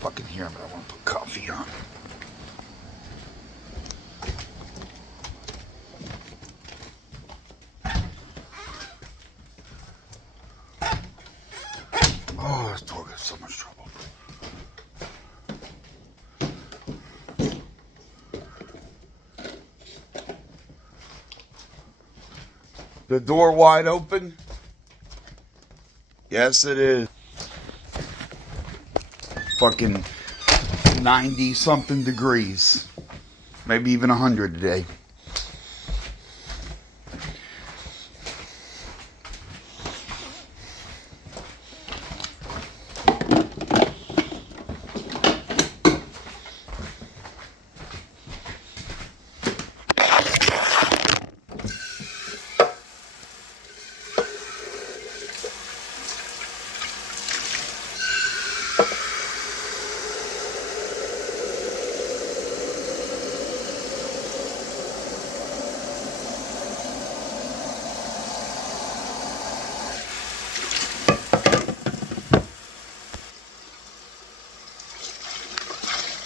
fucking hear him, but I want to put coffee on. Oh, this dog has so much trouble. The door wide open? Yes, it is. Fucking 90 something degrees. Maybe even 100 today.